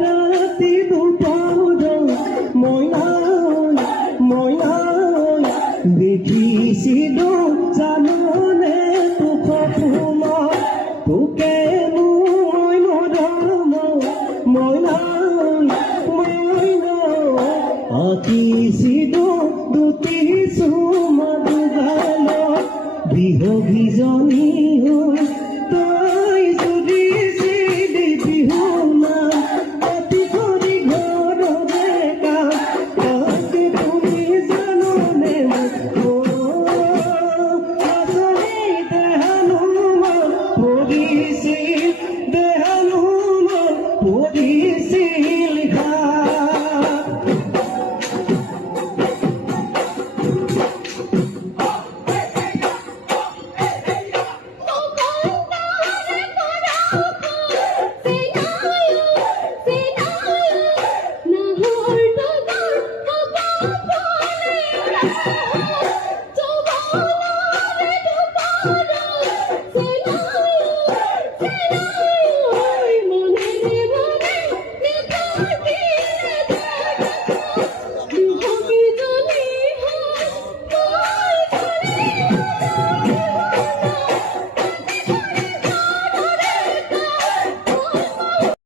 ৰাতি দুপৰ মইনাই দেখিছিলো জাননে তোক সপোনত তোকে মই মৰম মইনাই আঁকিছিলো দুটি চুমা দুগালত বিহগীজনী হৈ তই যদি চিলি বিহুনা অতি কৰি ঘৰৰে কাম তাকে তুমি জাননে আচলি দেহানো পৰিছিল দেহানো পৰিছিল না